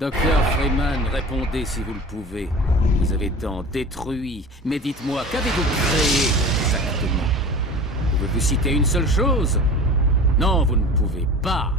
Docteur Freeman, répondez si vous le pouvez. Vous avez tant détruit, mais dites-moi, qu'avez-vous créé exactement? Pouvez-vous citer une seule chose? Non, vous ne pouvez pas.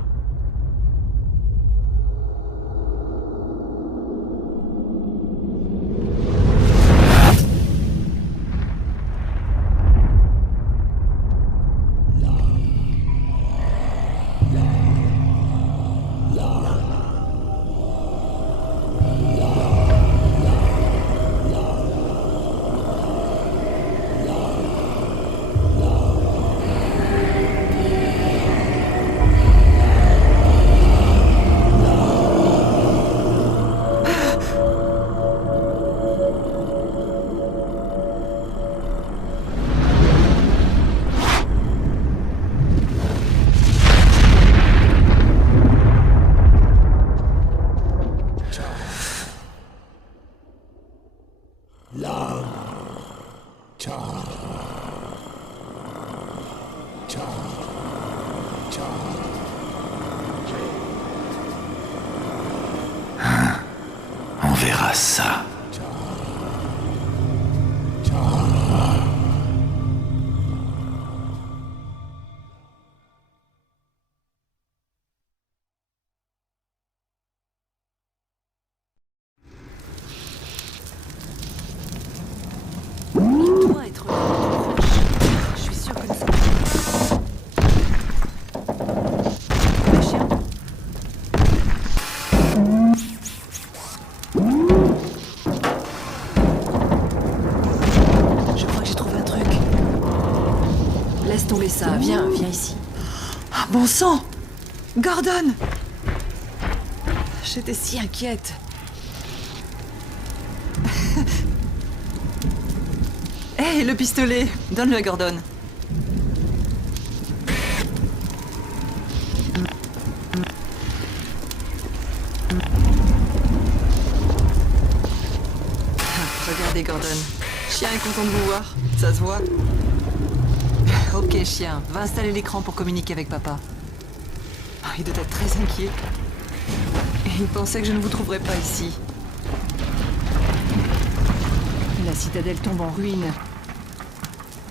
On verra ça. Il doit être là. Je suis sûre que nous sommes... Le chien? Je crois que j'ai trouvé un truc. Laisse tomber ça. Viens ici. Ah, bon sang! Gordon! J'étais si inquiète. Hé, le pistolet! Donne-le à Gordon. Regardez, Gordon. Chien est content de vous voir. Ça se voit. Ok, chien. Va installer l'écran pour communiquer avec papa. Il doit être très inquiet. Il pensait que je ne vous trouverais pas ici. La citadelle tombe en ruine.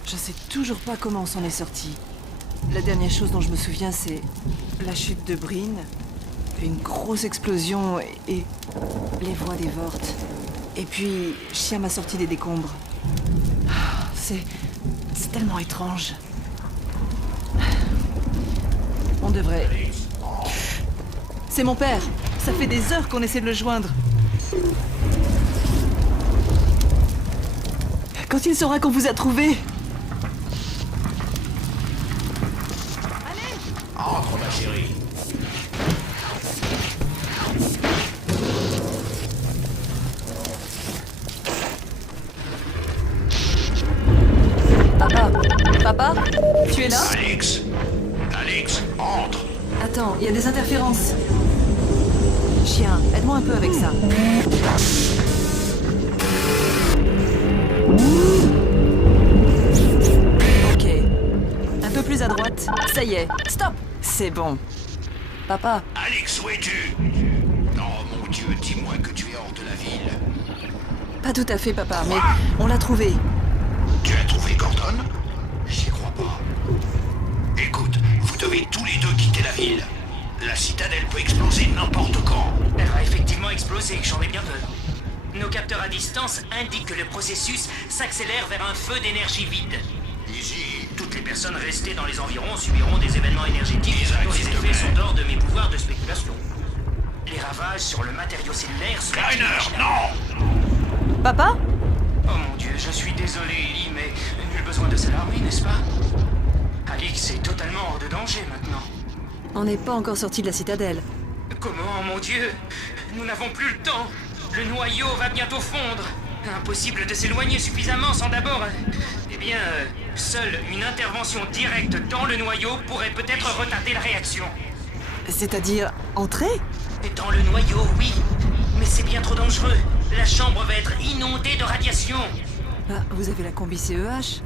Je sais toujours pas comment on s'en est sorti. La dernière chose dont je me souviens, c'est la chute de Breen, une grosse explosion et les voix des Vort. Et puis, Chien m'a sorti des décombres. C'est tellement étrange. On devrait... C'est mon père. Ça fait des heures qu'on essaie de le joindre. Quand il saura qu'on vous a trouvé. Entre, ma chérie. Papa, tu es là? Alex, entre. Attends, il y a des interférences. Chien, aide-moi un peu avec ça. Ok. Un peu plus à droite. Ça y est. Stop! C'est bon. Papa. Alex, où es-tu? Oh mon Dieu, dis-moi que tu es hors de la ville. Pas tout à fait, papa, mais on l'a trouvé. Tu as trouvé Gordon? J'y crois pas. Écoute, vous devez tous les deux quitter la ville. La citadelle peut exploser n'importe quand. Elle va effectivement exploser, j'en ai bien peur. Nos capteurs à distance indiquent que le processus s'accélère vers un feu d'énergie vide. Easy. Toutes les personnes restées dans les environs subiront des événements énergétiques Isaac, dont les s'il te effets plaît. sont hors de mes pouvoirs de spéculation. Les ravages sur le matériau cellulaire sont... Kleiner, inimaginables. non! Papa? Oh mon Dieu, je suis désolé, Ellie, mais nul besoin de s'alarmer, n'est-ce pas? Alix est totalement hors de danger maintenant. On n'est pas encore sorti de la citadelle. Comment, mon Dieu? Nous n'avons plus le temps. Le noyau va bientôt fondre. Impossible de s'éloigner suffisamment sans d'abord... Eh bien, seule une intervention directe dans le noyau pourrait peut-être retarder la réaction. C'est-à-dire, entrer? Dans le noyau, oui. Mais c'est bien trop dangereux. La chambre va être inondée de radiation. Bah, vous avez la combi CEH.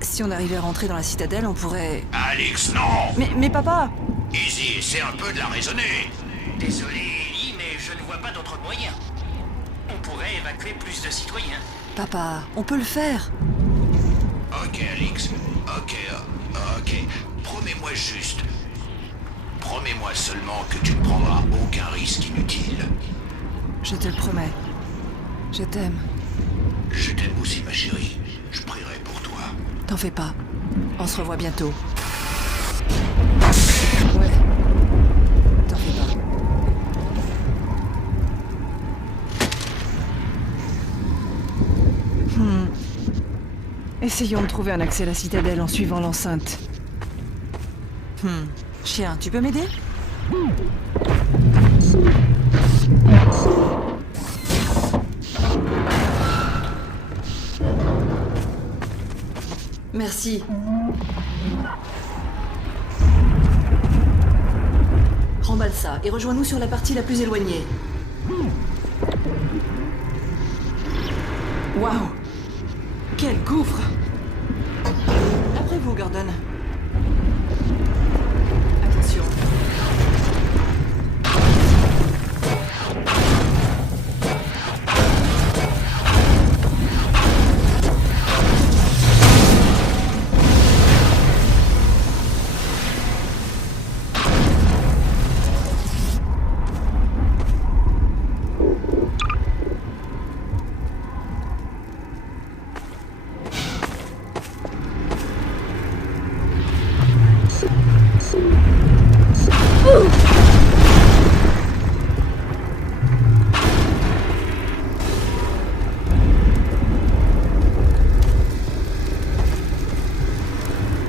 Si on arrivait à rentrer dans la citadelle, on pourrait... Alex, non! Mais papa! Easy, essaie un peu de la raisonner. Désolé, Ellie, mais je ne vois pas d'autre moyen. On pourrait évacuer plus de citoyens. Papa, on peut le faire. Ok, Alix. Ok. Promets-moi juste. Promets-moi seulement que tu ne prendras aucun risque inutile. Je te le promets. Je t'aime. Je t'aime aussi, ma chérie. Je prierai pour toi. T'en fais pas. On se revoit bientôt. Ouais. T'en fais pas. Essayons de trouver un accès à la citadelle en suivant l'enceinte. Chien, tu peux m'aider? Merci. Remballe ça et rejoins-nous sur la partie la plus éloignée. Waouh! Quel gouffre! Après vous, Gordon. Attention.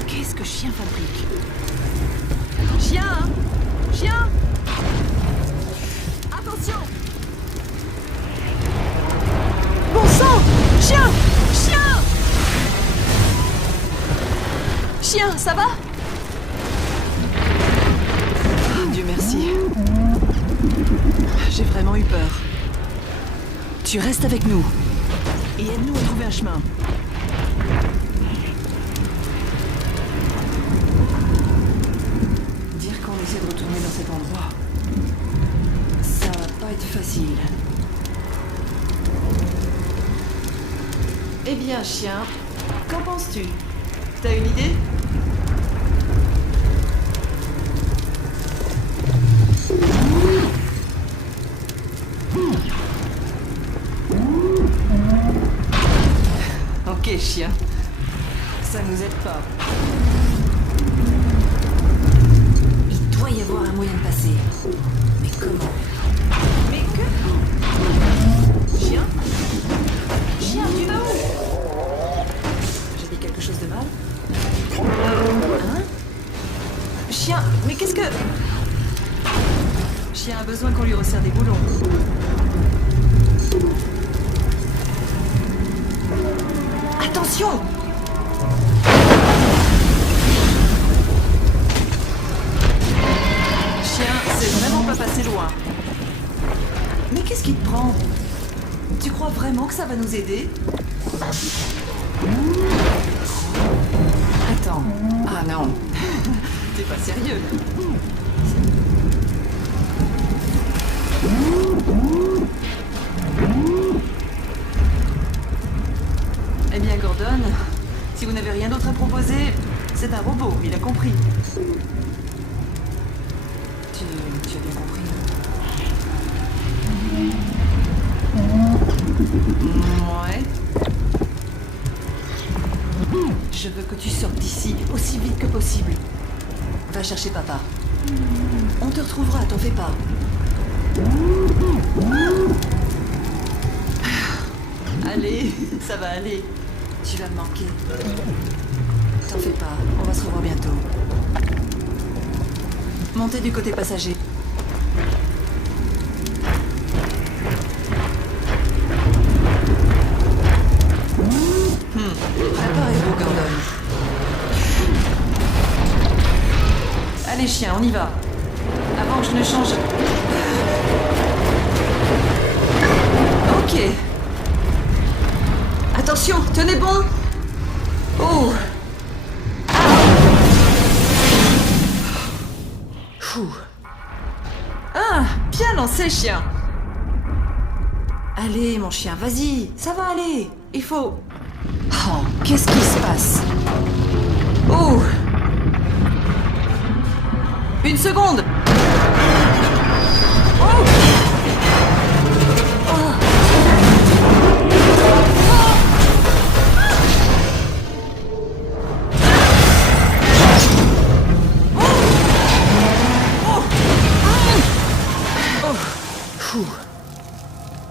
Qu'est-ce que Chien fabrique? Chien! Chien! Attention! Bon sang! Chien! Chien! Chien, ça va? Dieu merci. J'ai vraiment eu peur. Tu restes avec nous. Et aide-nous à trouver un chemin. Dire qu'on essaie de retourner dans cet endroit, ça va pas être facile. Eh bien, chien, qu'en penses-tu? T'as une idée? Ok, chien. Ça nous aide pas. Il doit y avoir un moyen de passer. Mais comment? Mais que? Chien? Chien, tu vas où? J'ai dit quelque chose de mal? Hein? Chien, mais qu'est-ce que... Chien a besoin qu'on lui resserre des boulons. Attention! Chien, c'est vraiment pas passé loin. Mais qu'est-ce qui te prend? Tu crois vraiment que ça va nous aider? Attends. Ah non. T'es pas sérieux. Eh bien, Gordon, si vous n'avez rien d'autre à proposer, c'est un robot, il a compris. Tu as bien compris. Ouais. Je veux que tu sortes d'ici aussi vite que possible. Va chercher papa. On te retrouvera, t'en fais pas. Allez, ça va aller. Tu vas me manquer. T'en fais pas, on va se revoir bientôt. Montez du côté passager. Préparez-vous, Gordon. Allez, chien, on y va. Avant que je ne change... Ok. Attention, tenez bon. Oh. Fou. Ah, bien lancé, chien. Allez, mon chien, vas-y, ça va aller. Il faut... Oh, qu'est-ce qui se passe? Oh! Une seconde! Oh!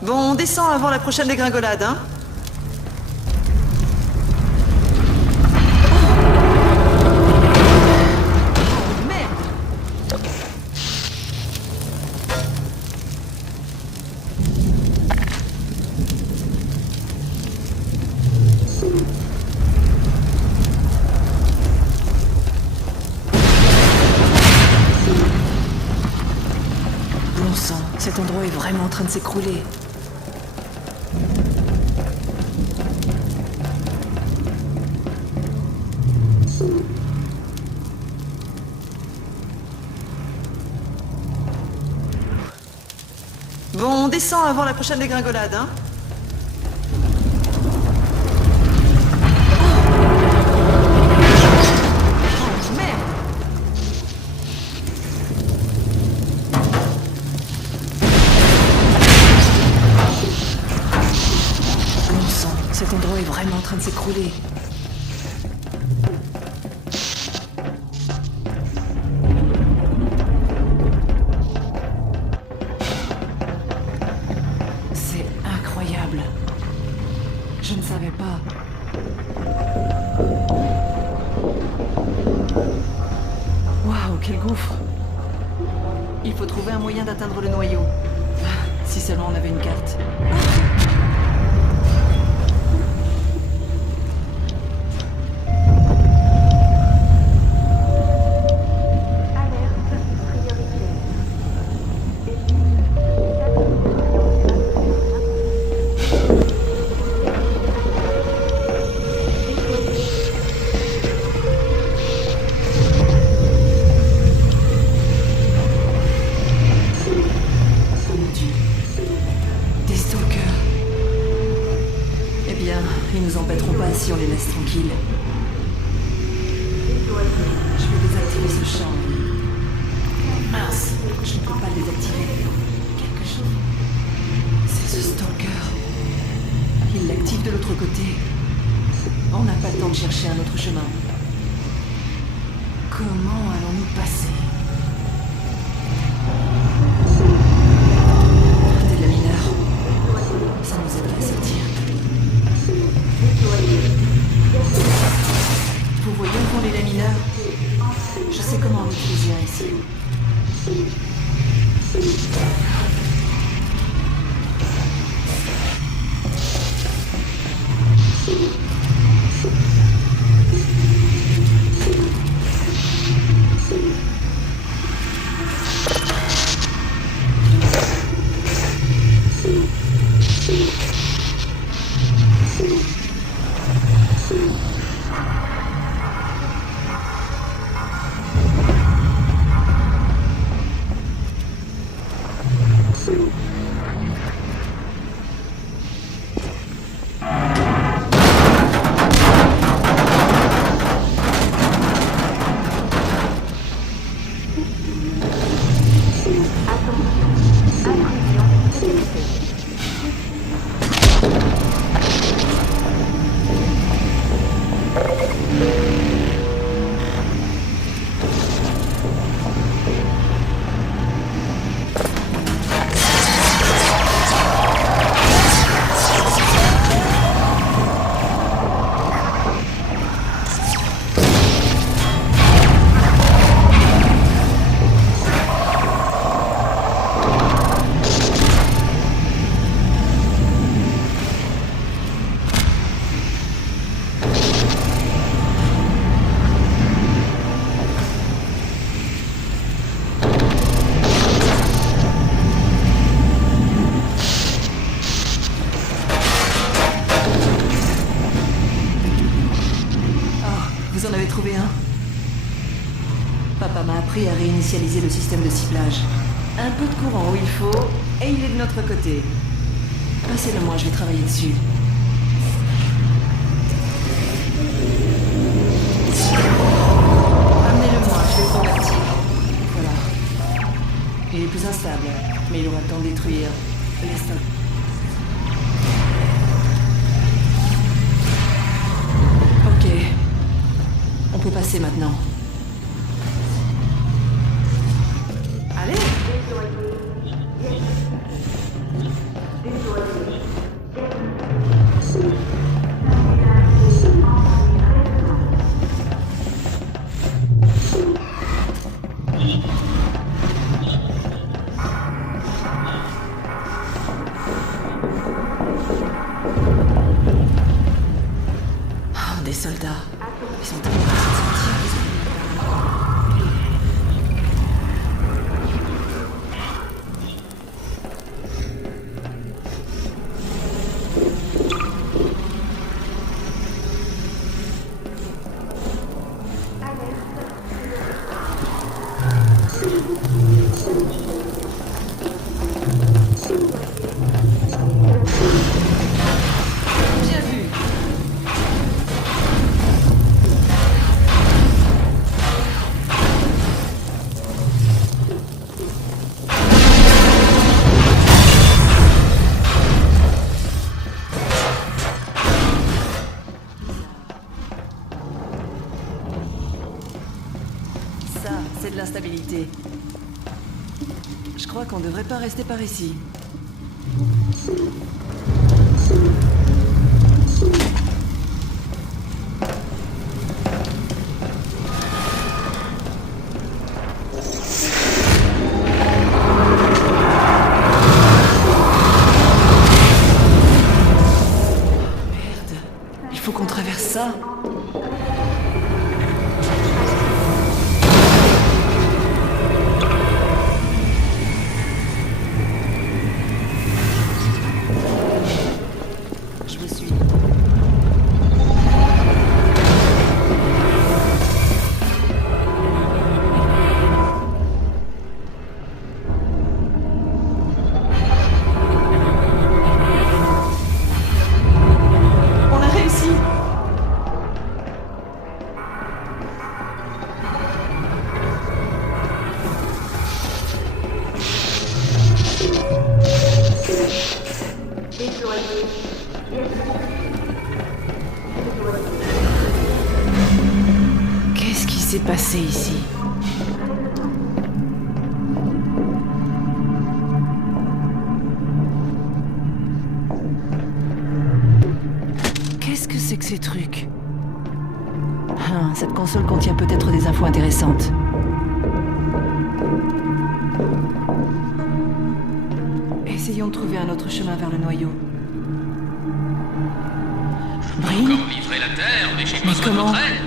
Bon, on descend avant la prochaine dégringolade, hein? Oh, merde! Bon sang, cet endroit est vraiment en train de s'écrouler. Bon, on descend avant la prochaine dégringolade, hein? Oh, merde! Bon sang, cet endroit est vraiment en train de s'écrouler. Je ne savais pas. Waouh, quel gouffre! Il faut trouver un moyen d'atteindre le noyau. Si seulement on avait une carte. Ils nous embêteront pas si on les laisse tranquilles. Je vais désactiver ce champ. Mince, je ne peux pas le désactiver. Quelque chose. C'est ce stalker. Il l'active de l'autre côté. On n'a pas le temps de chercher un autre chemin. Comment allons-nous passer? Des lamineurs. Ça nous aide à sortir. Vous voyez où vont les lamineurs? Je sais comment en utiliser un ici. Vous en avez trouvé un? Papa m'a appris à réinitialiser le système de ciblage. Un peu de courant où il faut, et il est de notre côté. Passez-le-moi, je vais travailler dessus. Amenez-le-moi, je vais le convertir. Voilà. Il est plus instable, mais il aura le temps de détruire les stocks. Ok. On peut passer maintenant. Allez! Oh, des soldats. Ils sont tellement pressés de sortir qu'ils ont... Bien vu. Ça, c'est de l'instabilité. Je crois qu'on devrait pas rester par ici. Merde. Il faut qu'on traverse ça. Je vous suis. On a réussi. Qu'est-ce qui s'est passé ici? Qu'est-ce que c'est que ces trucs? Ah, cette console contient peut-être des infos intéressantes. Essayons de trouver un autre chemin vers le noyau. Brine? Encore livrer la Terre, mais j'ai Mais besoin de comment? votre aide.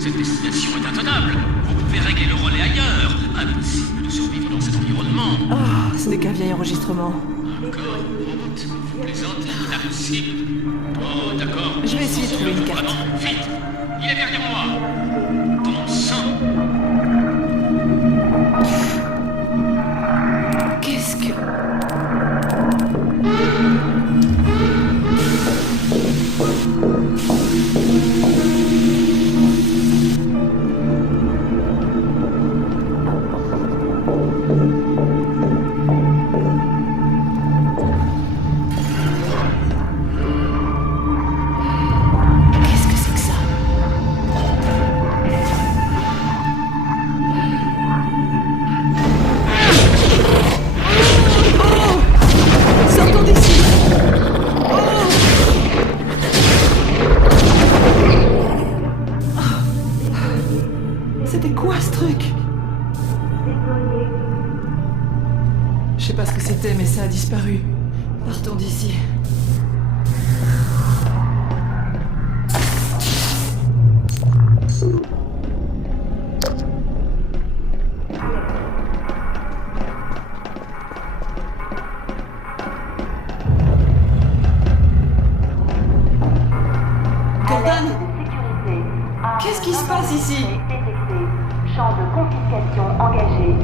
Cette destination est intenable. Vous pouvez régler le relais ailleurs. Impossible de survivre dans cet environnement. Oh, ce n'est qu'un vieil enregistrement. Encore route. Vous plaisantez, impossible. Oh, d'accord. Je vais essayer de trouver une carte. Vraiment, vite. Il est derrière moi. Bon sang. Qu'est-ce que... Qu'est-ce que c'est que ça? Oh! Sortons d'ici! C'était quoi ce truc? Je sais pas ce que c'était, mais ça a disparu. Partons d'ici. Gordon? Qu'est-ce qui se passe ici? Champ de confiscation engagé.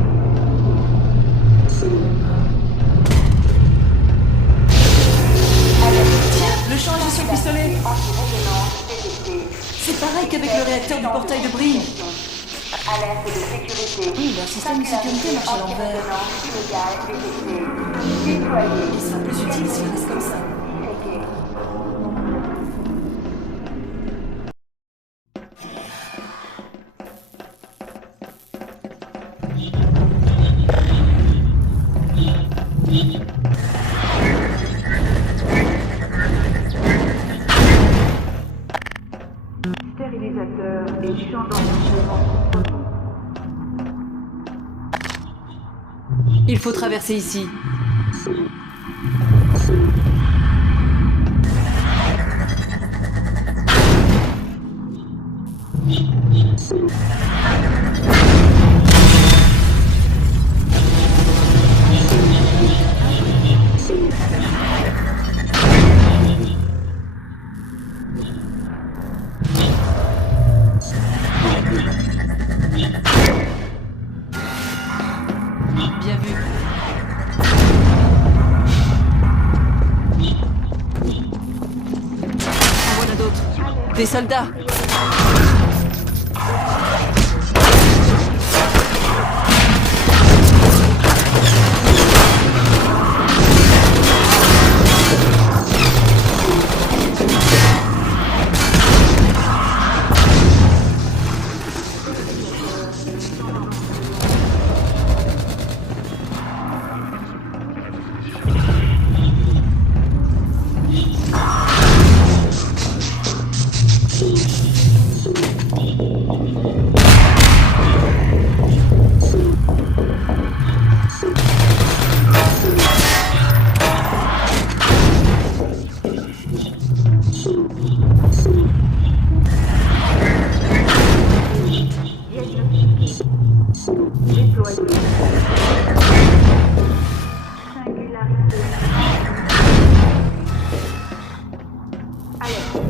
C'est pareil qu'avec le réacteur du portail de Breen. Alerte de sécurité. Oui, leur système de sécurité marche à l'envers. Déployé. Il sera plus utile s'il reste comme ça. Checké. Stérilisateur et champ d'enregistrement. Il faut traverser ici. Bien vu. En voilà d'autres. Des soldats. Déployé. Singularité. Alerte.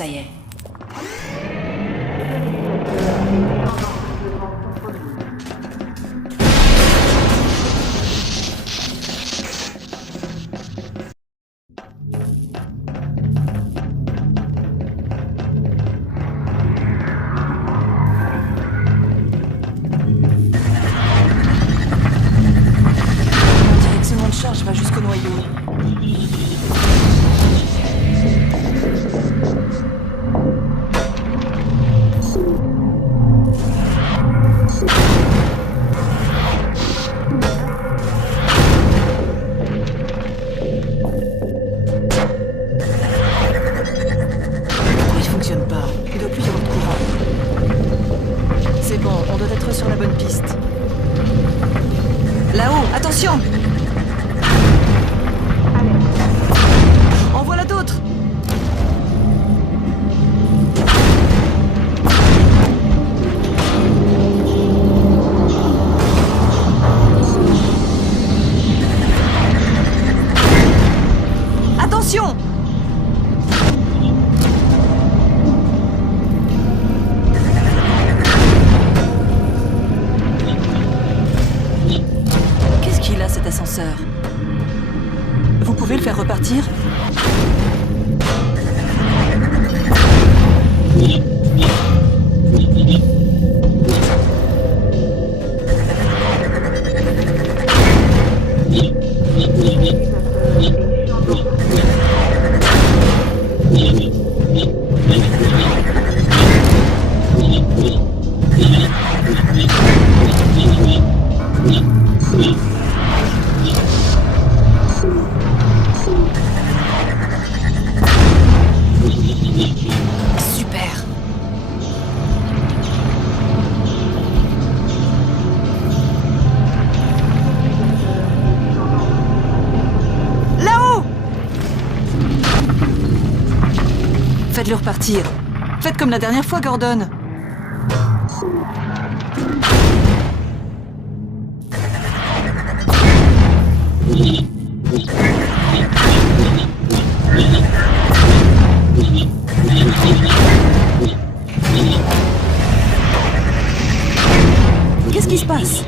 Ça y est. Direction de charge va jusqu'au noyau. Pourquoi il fonctionne pas? Il doit plus y avoir de courant. C'est bon, on doit être sur la bonne piste. Là-haut, attention! En voilà d'autres! Attention! Qu'est-ce qu'il a, cet ascenseur? Vous pouvez le faire repartir? Super! Là-haut! Faites-le repartir. Faites comme la dernière fois, Gordon. Qu'est-ce qui se passe?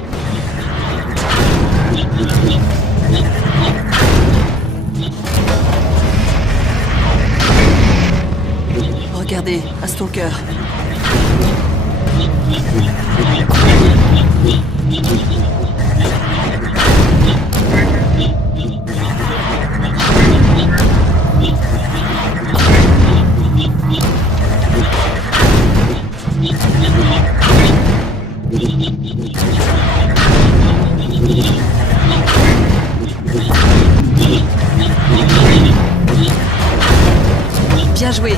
Regardez, un stalker. Bien joué.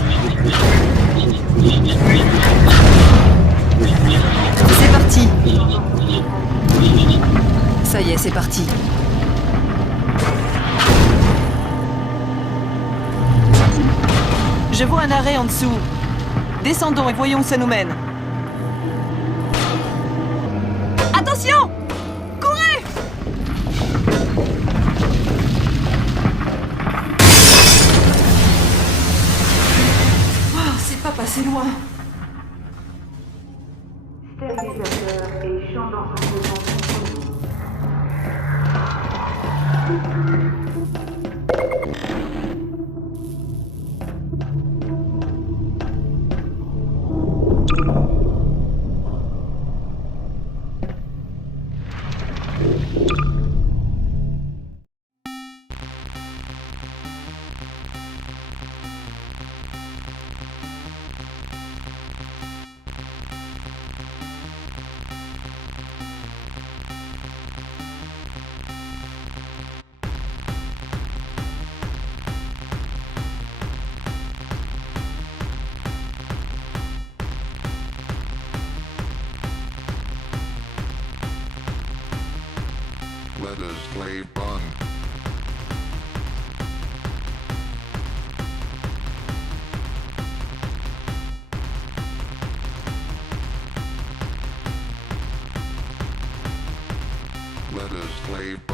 C'est parti. Ça y est, c'est parti. Je vois un arrêt en dessous. Descendons et voyons où ça nous mène. Attention! Courez! Oh, c'est pas passé loin. Stérilisateur et champ d'enfermement contrôlé. Let us play fun. Let us play fun.